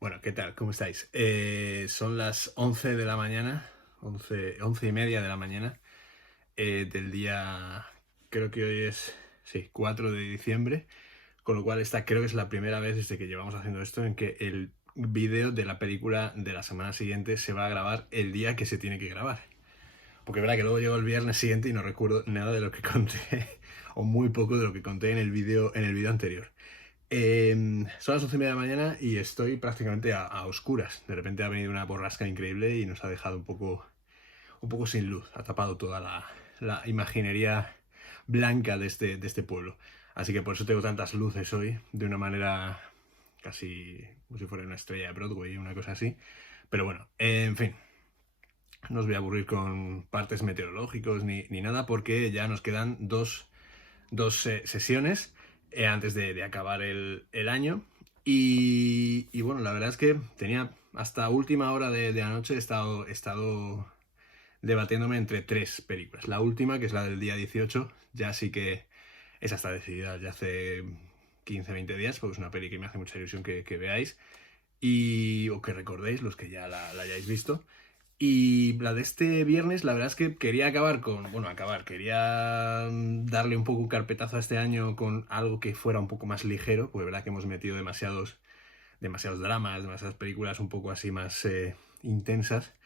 Bueno, ¿qué tal? ¿Cómo estáis? Son las 11 de la mañana, 11 y media de la mañana del día, creo que hoy es, sí, 4 de diciembre, con lo cual esta creo que es la primera vez desde que llevamos haciendo esto en que el vídeo de la película de la semana siguiente se va a grabar el día que se tiene que grabar. Porque es verdad que luego llegó el viernes siguiente y no recuerdo nada de lo que conté, o muy poco de lo que conté en el vídeo anterior. Son las 11 y media de la mañana y estoy prácticamente a oscuras. De repente ha venido una borrasca increíble y nos ha dejado un poco sin luz. Ha tapado toda la imaginería blanca de este pueblo. Así que por eso tengo tantas luces hoy, de una manera casi como si fuera una estrella de Broadway, una cosa así. Pero bueno, en fin, no os voy a aburrir con partes meteorológicos ni nada porque ya nos quedan dos sesiones antes de acabar el año. Y bueno, la verdad es que tenía hasta última hora de la noche he estado debatiéndome entre tres películas. La última, que es la del día 18 ya sí que esa está decidida ya hace 15 20 días, porque es una peli que me hace mucha ilusión que veáis o que recordéis los que ya la hayáis visto. Y la de este viernes, la verdad es que quería quería darle un poco un carpetazo a este año con algo que fuera un poco más ligero, porque es verdad que hemos metido demasiados dramas, demasiadas películas un poco así más intensas,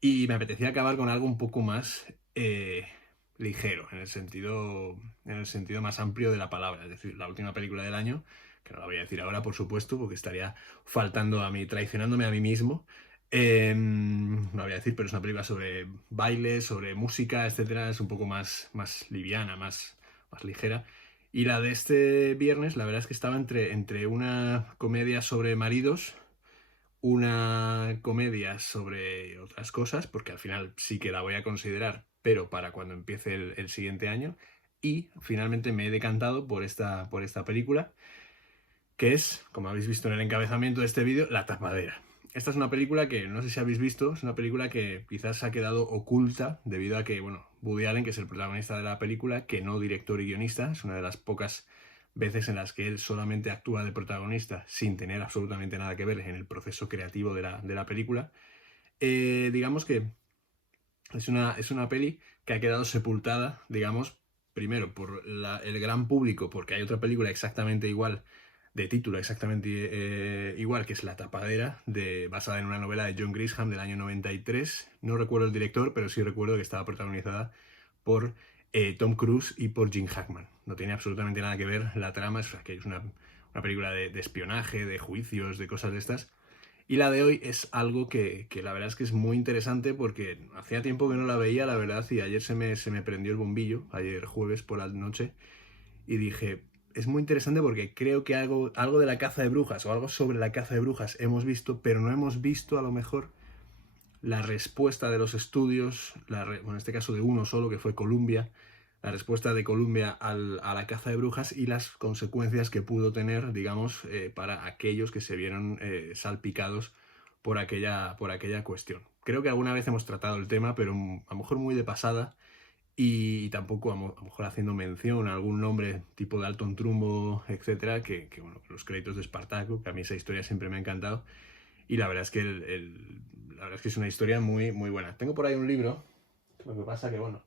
y me apetecía acabar con algo un poco más ligero, en el sentido más amplio de la palabra, es decir, la última película del año, que no la voy a decir ahora, por supuesto, porque estaría faltando a mí, traicionándome a mí mismo. No la voy a decir, pero es una película sobre baile, sobre música, etcétera. Es un poco más liviana, más ligera. Y la de este viernes, la verdad es que estaba entre una comedia sobre maridos, una comedia sobre otras cosas, porque al final sí que la voy a considerar, pero para cuando empiece el siguiente año. Y finalmente me he decantado por esta película, que es, como habéis visto en el encabezamiento de este vídeo, La Tapadera. Esta es una película que no sé si habéis visto, es una película que quizás ha quedado oculta debido a que, bueno, Woody Allen, que es el protagonista de la película, que no director y guionista, es una de las pocas veces en las que él solamente actúa de protagonista sin tener absolutamente nada que ver en el proceso creativo de la película. Digamos que es una peli que ha quedado sepultada, digamos, primero por el gran público, porque hay otra película exactamente igual, de título exactamente igual, que es La Tapadera, basada en una novela de John Grisham del año 93. No recuerdo el director, pero sí recuerdo que estaba protagonizada por Tom Cruise y por Jim Hackman. No tiene absolutamente nada que ver la trama, que es una película de espionaje, de juicios, de cosas de estas. Y la de hoy es algo que la verdad es que es muy interesante porque hacía tiempo que no la veía, la verdad, y ayer se me prendió el bombillo, ayer jueves por la noche, y dije, es muy interesante porque creo que algo de la caza de brujas o algo sobre la caza de brujas hemos visto, pero no hemos visto a lo mejor la respuesta de los estudios, bueno, en este caso de uno solo, que fue Columbia, la respuesta de Columbia a la caza de brujas y las consecuencias que pudo tener, digamos, para aquellos que se vieron salpicados por aquella cuestión. Creo que alguna vez hemos tratado el tema, pero a lo mejor muy de pasada y tampoco a lo mejor haciendo mención a algún nombre tipo Dalton Trumbo, etcétera, bueno, los créditos de Espartaco, que a mí esa historia siempre me ha encantado. Y la verdad es que la verdad es que es una historia muy buena. Tengo por ahí un libro, lo que pasa que, bueno,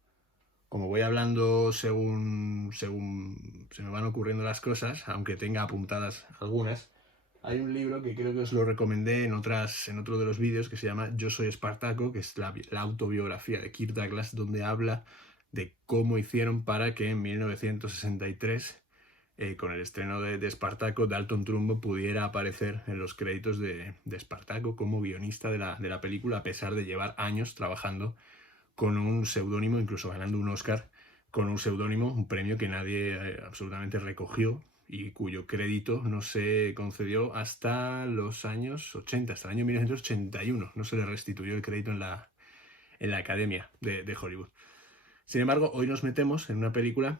como voy hablando según se me van ocurriendo las cosas, aunque tenga apuntadas algunas, hay un libro que creo que os lo recomendé en otro de los vídeos, que se llama Yo soy Espartaco, que es la autobiografía de Kirk Douglas, donde habla de cómo hicieron para que en 1963 con el estreno de Espartaco, Dalton Trumbo pudiera aparecer en los créditos de Espartaco como guionista de la película, a pesar de llevar años trabajando con un seudónimo, incluso ganando un Oscar con un seudónimo, un premio que nadie absolutamente recogió y cuyo crédito no se concedió hasta los años 80, hasta el año 1981. No se le restituyó el crédito en la Academia de Hollywood. Sin embargo, hoy nos metemos en una película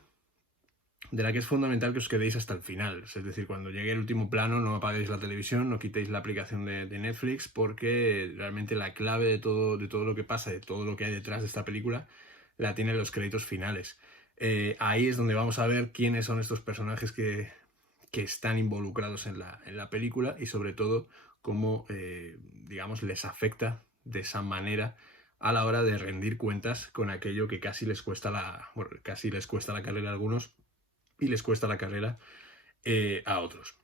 de la que es fundamental que os quedéis hasta el final. Es decir, cuando llegue el último plano, no apaguéis la televisión, no quitéis la aplicación de Netflix, porque realmente la clave de todo lo que pasa, de todo lo que hay detrás de esta película, la tienen los créditos finales. Ahí es donde vamos a ver quiénes son estos personajes que están involucrados en la película y sobre todo cómo, digamos, les afecta de esa manera a la hora de rendir cuentas con aquello que casi les cuesta casi les cuesta la carrera a algunos y les cuesta la carrera a otros.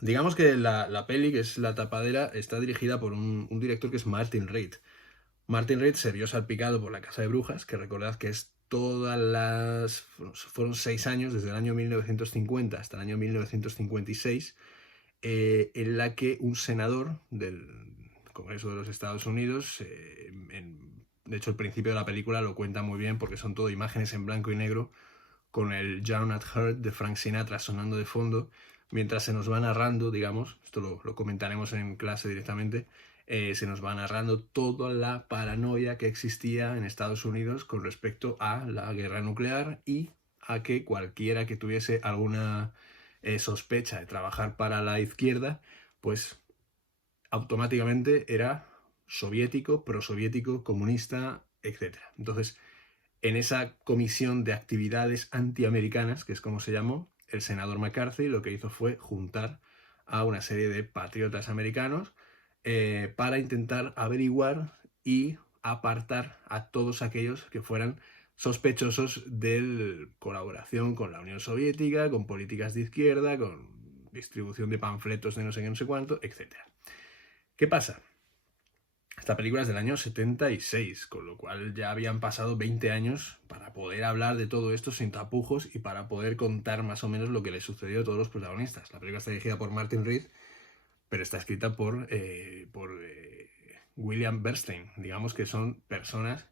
Digamos que la peli, que es La Tapadera, está dirigida por un director que es Martin Reed. Martin Reed se vio salpicado por La Casa de Brujas, que recordad que es fueron 6 años, desde el año 1950 hasta el año 1956, en la que un senador del Congreso de los Estados Unidos, de hecho el principio de la película lo cuenta muy bien porque son todo imágenes en blanco y negro, con el Down at Heart de Frank Sinatra sonando de fondo, mientras se nos va narrando, digamos, esto lo comentaremos en clase directamente, se nos va narrando toda la paranoia que existía en Estados Unidos con respecto a la guerra nuclear y a que cualquiera que tuviese alguna sospecha de trabajar para la izquierda, pues automáticamente era soviético, prosoviético, comunista, etc. Entonces, en esa comisión de actividades antiamericanas, que es como se llamó, el senador McCarthy lo que hizo fue juntar a una serie de patriotas americanos para intentar averiguar y apartar a todos aquellos que fueran sospechosos de colaboración con la Unión Soviética, con políticas de izquierda, con distribución de panfletos de no sé qué, no sé cuánto, etc. ¿Qué pasa? Esta película es del año 76, con lo cual ya habían pasado 20 años para poder hablar de todo esto sin tapujos y para poder contar más o menos lo que le sucedió a todos los protagonistas. La película está dirigida por Martin Reed, pero está escrita por William Bernstein. Digamos que son personas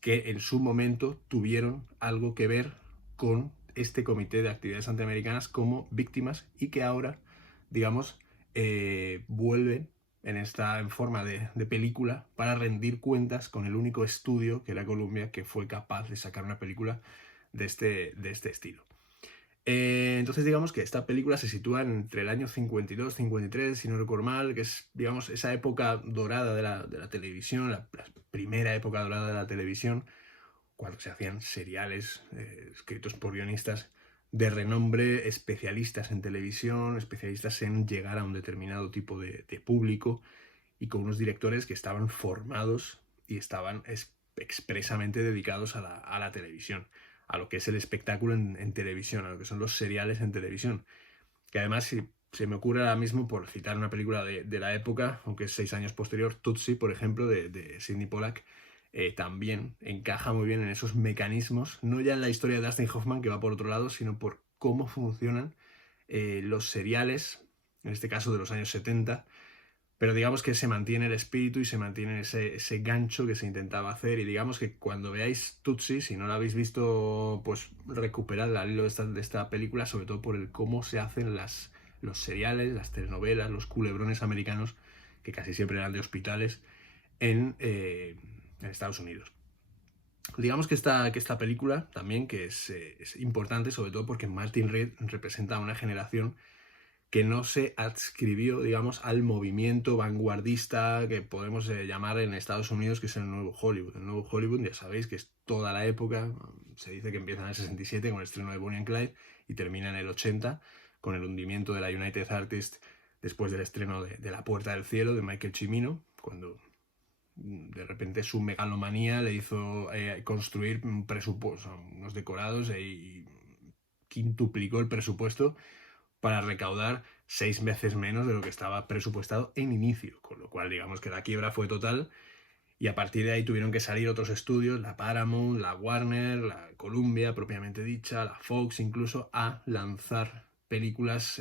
que en su momento tuvieron algo que ver con este comité de actividades antiamericanas como víctimas y que ahora, digamos, vuelven en forma de película para rendir cuentas con el único estudio que era Columbia que fue capaz de sacar una película de este estilo. Entonces digamos que esta película se sitúa entre el año 52, 53, si no recuerdo mal, que es, digamos, esa época dorada de la televisión, la primera época dorada de la televisión, cuando se hacían seriales escritos por guionistas de renombre, especialistas en televisión, especialistas en llegar a un determinado tipo de público y con unos directores que estaban formados y estaban expresamente dedicados a la televisión, a lo que es el espectáculo en televisión, a lo que son los seriales en televisión. Que además, si se me ocurre ahora mismo, por citar una película de la época, aunque es 6 años posterior, Tootsie, por ejemplo, de Sidney Pollack, también encaja muy bien en esos mecanismos, no ya en la historia de Dustin Hoffman, que va por otro lado, sino por cómo funcionan los seriales, en este caso de los años 70, pero digamos que se mantiene el espíritu y se mantiene ese gancho que se intentaba hacer. Y digamos que cuando veáis Tootsie, si no la habéis visto, pues recuperad al hilo de esta película, sobre todo por el cómo se hacen los seriales, las telenovelas, los culebrones americanos, que casi siempre eran de hospitales, en Estados Unidos. Digamos que esta película también que es importante, sobre todo porque Martin Reed representa a una generación que no se adscribió, digamos, al movimiento vanguardista que podemos llamar en Estados Unidos, que es el Nuevo Hollywood. El Nuevo Hollywood, ya sabéis que es toda la época, se dice que empieza en el 67 con el estreno de Bonnie and Clyde y termina en el 80 con el hundimiento de la United Artists después del estreno de La Puerta del Cielo de Michael Cimino, cuando de repente su megalomanía le hizo construir un presupuesto, unos decorados y quintuplicó el presupuesto para recaudar 6 veces menos de lo que estaba presupuestado en inicio, con lo cual digamos que la quiebra fue total y a partir de ahí tuvieron que salir otros estudios, la Paramount, la Warner, la Columbia propiamente dicha, la Fox incluso, a lanzar películas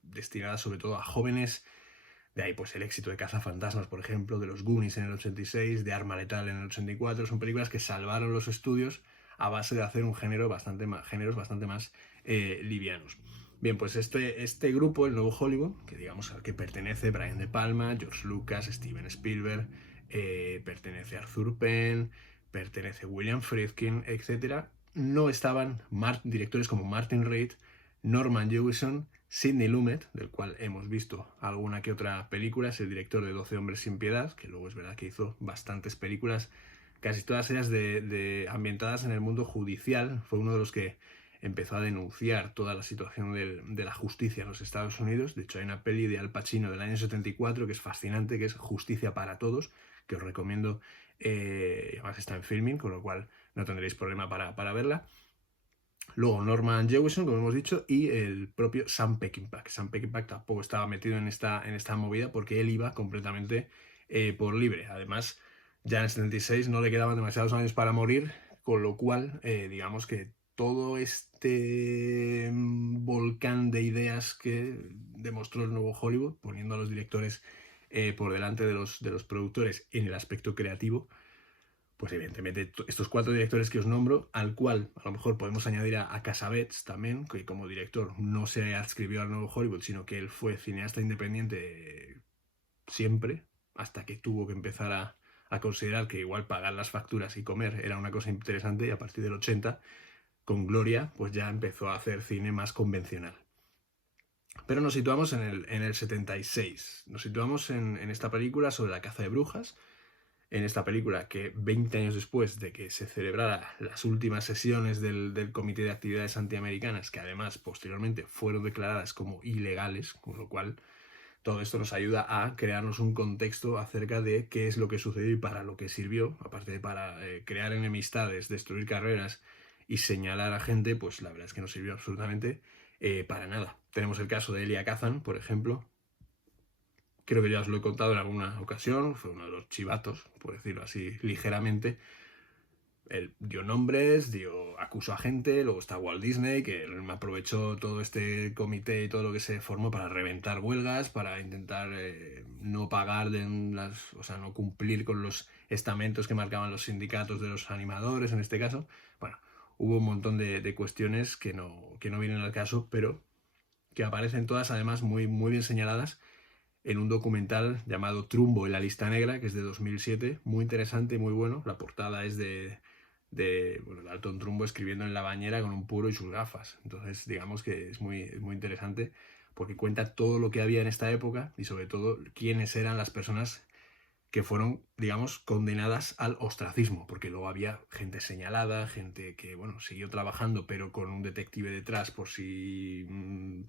destinadas sobre todo a jóvenes. De ahí pues el éxito de Cazafantasmas, por ejemplo, de los Goonies en el 86, de Arma Letal en el 84, son películas que salvaron los estudios a base de hacer géneros bastante más livianos. Bien, pues este grupo, el Nuevo Hollywood, que digamos al que pertenece Brian De Palma, George Lucas, Steven Spielberg, pertenece Arthur Penn, pertenece William Friedkin, etc., no estaban directores como Martin Reed, Norman Jewison, Sidney Lumet, del cual hemos visto alguna que otra película, es el director de 12 hombres sin piedad, que luego es verdad que hizo bastantes películas, casi todas ellas ambientadas en el mundo judicial. Fue uno de los que empezó a denunciar toda la situación de la justicia en los Estados Unidos. De hecho, hay una peli de Al Pacino del año 74 que es fascinante, que es Justicia para Todos, que os recomiendo. Además está en Filmin, con lo cual no tendréis problema para verla. Luego Norman Jewison, como hemos dicho, y el propio Sam Peckinpah. Sam Peckinpah tampoco estaba metido en esta movida porque él iba completamente por libre. Además, ya en el 76 no le quedaban demasiados años para morir, con lo cual, digamos que todo este volcán de ideas que demostró el nuevo Hollywood, poniendo a los directores por delante de los productores en el aspecto creativo, pues evidentemente estos 4 directores que os nombro, al cual a lo mejor podemos añadir a Cassavetes también, que como director no se adscribió al nuevo Hollywood, sino que él fue cineasta independiente siempre, hasta que tuvo que empezar a considerar que igual pagar las facturas y comer era una cosa interesante, y a partir del 80, con Gloria, pues ya empezó a hacer cine más convencional. Pero nos situamos en el 76, nos situamos en esta película sobre la caza de brujas, en esta película que 20 años después de que se celebraran las últimas sesiones del Comité de Actividades Antiamericanas, que además posteriormente fueron declaradas como ilegales, con lo cual todo esto nos ayuda a crearnos un contexto acerca de qué es lo que sucedió y para lo que sirvió, aparte de para crear enemistades, destruir carreras y señalar a gente, pues la verdad es que no sirvió absolutamente para nada. Tenemos el caso de Elia Kazan, por ejemplo. Creo que ya os lo he contado en alguna ocasión, fue uno de los chivatos, por decirlo así ligeramente. Él dio nombres, acusó a gente, luego está Walt Disney, que aprovechó todo este comité y todo lo que se formó para reventar huelgas, para intentar no pagar, o sea, no cumplir con los estamentos que marcaban los sindicatos de los animadores en este caso. Bueno, hubo un montón de cuestiones que no vienen al caso, pero que aparecen todas además muy, muy bien señaladas en un documental llamado Trumbo en la lista negra, que es de 2007, muy interesante, muy bueno. La portada es de Dalton Trumbo escribiendo en la bañera con un puro y sus gafas. Entonces, digamos que es muy interesante porque cuenta todo lo que había en esta época y sobre todo quiénes eran las personas que fueron, digamos, condenadas al ostracismo, porque luego había gente señalada, gente que, bueno, siguió trabajando, pero con un detective detrás por si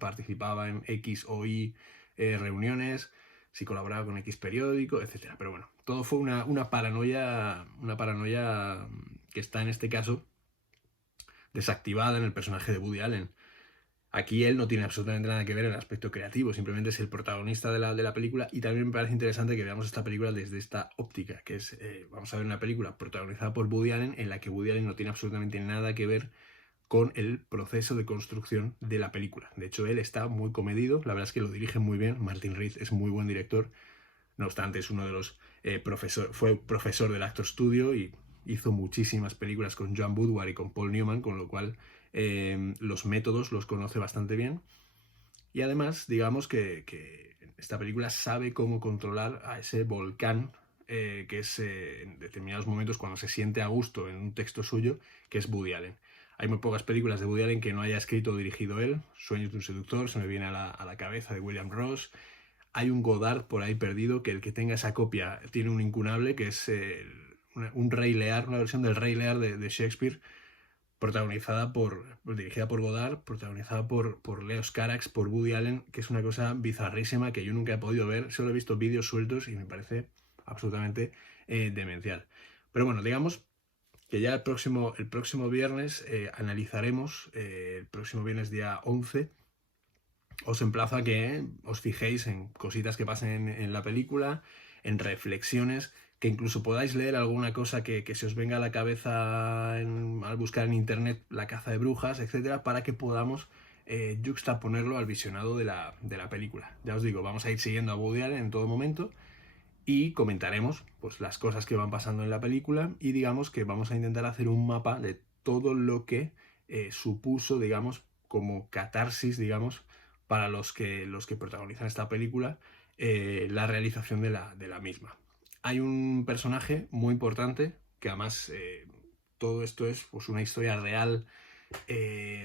participaba en X o Y reuniones, si colaboraba con X periódico, etcétera. Pero bueno, todo fue una paranoia que está en este caso desactivada en el personaje de Woody Allen. Aquí él no tiene absolutamente nada que ver en el aspecto creativo, simplemente es el protagonista de la película, y también me parece interesante que veamos esta película desde esta óptica, que es, vamos a ver una película protagonizada por Woody Allen en la que Woody Allen no tiene absolutamente nada que ver con el proceso de construcción de la película. De hecho, él está muy comedido, la verdad es que lo dirige muy bien, Martin Reed es muy buen director, no obstante es uno de los fue profesor del Actor Studio y hizo muchísimas películas con Joan Woodward y con Paul Newman, con lo cual los métodos los conoce bastante bien. Y además, digamos que esta película sabe cómo controlar a ese volcán que es en determinados momentos cuando se siente a gusto en un texto suyo, que es Woody Allen. Hay muy pocas películas de Woody Allen que no haya escrito o dirigido él. Sueños de un seductor, se me viene a la cabeza, de William Ross. Hay un Godard por ahí perdido, que el que tenga esa copia tiene un incunable, que es un Rey Lear, una versión del Rey Lear de Shakespeare, dirigida por Godard, protagonizada por Leos Carax, por Woody Allen, que es una cosa bizarrísima que yo nunca he podido ver, solo he visto vídeos sueltos y me parece absolutamente demencial. Pero bueno, digamos que ya el próximo viernes analizaremos, el próximo viernes día 11, os emplazo a que os fijéis en cositas que pasen en la película, en reflexiones, que incluso podáis leer alguna cosa que se os venga a la cabeza al buscar en internet la caza de brujas, etcétera, para que podamos juxtaponerlo al visionado de la película. Ya os digo, vamos a ir siguiendo a Woody Allen en todo momento y comentaremos pues, las cosas que van pasando en la película y digamos que vamos a intentar hacer un mapa de todo lo que supuso, digamos, como catarsis, digamos, para los que protagonizan esta película, la realización de la misma. Hay un personaje muy importante que además todo esto es pues, una historia real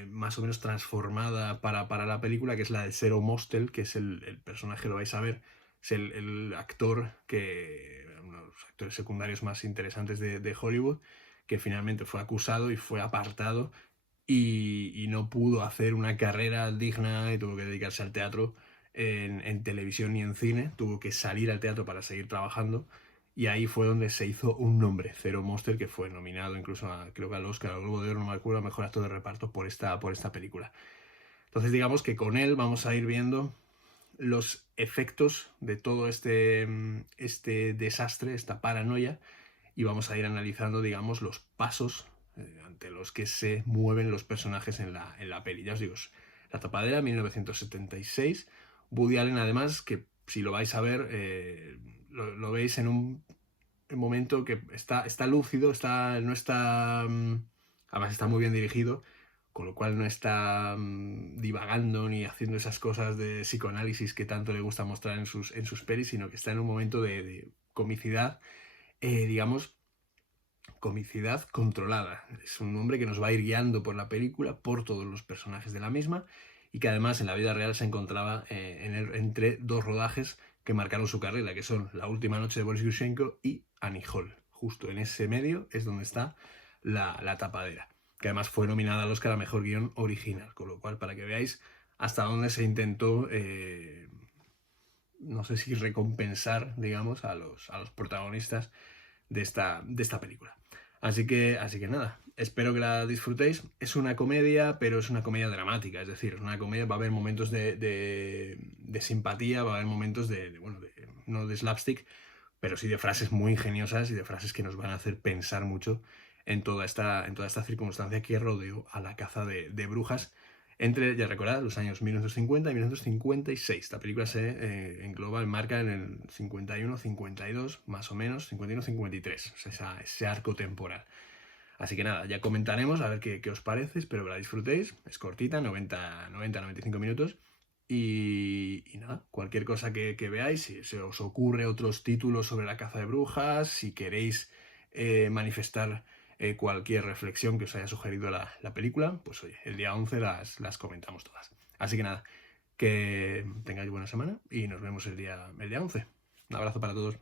más o menos transformada para la película, que es la de Zero Mostel, que es el personaje, lo vais a ver, es el actor uno de los actores secundarios más interesantes de Hollywood, que finalmente fue acusado y fue apartado y no pudo hacer una carrera digna y tuvo que dedicarse al teatro en televisión ni en cine, tuvo que salir al teatro para seguir trabajando y ahí fue donde se hizo un nombre, Zero Monster, que fue nominado incluso creo que al Oscar, al Globo de Oro, no me acuerdo, a Mejor Actor de Reparto por esta película. Entonces digamos que con él vamos a ir viendo los efectos de todo este desastre, esta paranoia, y vamos a ir analizando, digamos, los pasos ante los que se mueven los personajes en la peli. Ya os digo, La Tapadera, 1976. Woody Allen, además, que si lo vais a ver, lo veis en un momento que está lúcido, no está... además está muy bien dirigido, con lo cual no está divagando ni haciendo esas cosas de psicoanálisis que tanto le gusta mostrar en sus pelis, sino que está en un momento de comicidad, digamos, comicidad controlada. Es un hombre que nos va a ir guiando por la película, por todos los personajes de la misma, y que además en la vida real se encontraba entre dos rodajes que marcaron su carrera, que son La última noche de Boris Yushenko y Annie Hall. Justo en ese medio es donde está la tapadera, que además fue nominada al Oscar a Mejor Guión Original, con lo cual, para que veáis hasta dónde se intentó, no sé si recompensar, digamos, a los protagonistas de esta película. Así que nada, espero que la disfrutéis. Es una comedia, pero es una comedia dramática, es decir, es una comedia, va a haber momentos de simpatía, va a haber momentos no de slapstick, pero sí de frases muy ingeniosas y de frases que nos van a hacer pensar mucho en toda esta circunstancia que rodeó a la caza de brujas entre, ya recordad, los años 1950 y 1956. Esta película se engloba, enmarca en el 51-52, más o menos, 51-53, o sea, ese arco temporal. Así que nada, ya comentaremos a ver qué os parece, espero que la disfrutéis. Es cortita, 90-95 minutos. Y nada, cualquier cosa que veáis, si se os ocurre otros títulos sobre la caza de brujas, si queréis manifestar cualquier reflexión que os haya sugerido la película, pues oye, el día 11 las comentamos todas. Así que nada, que tengáis buena semana y nos vemos el día 11. Un abrazo para todos.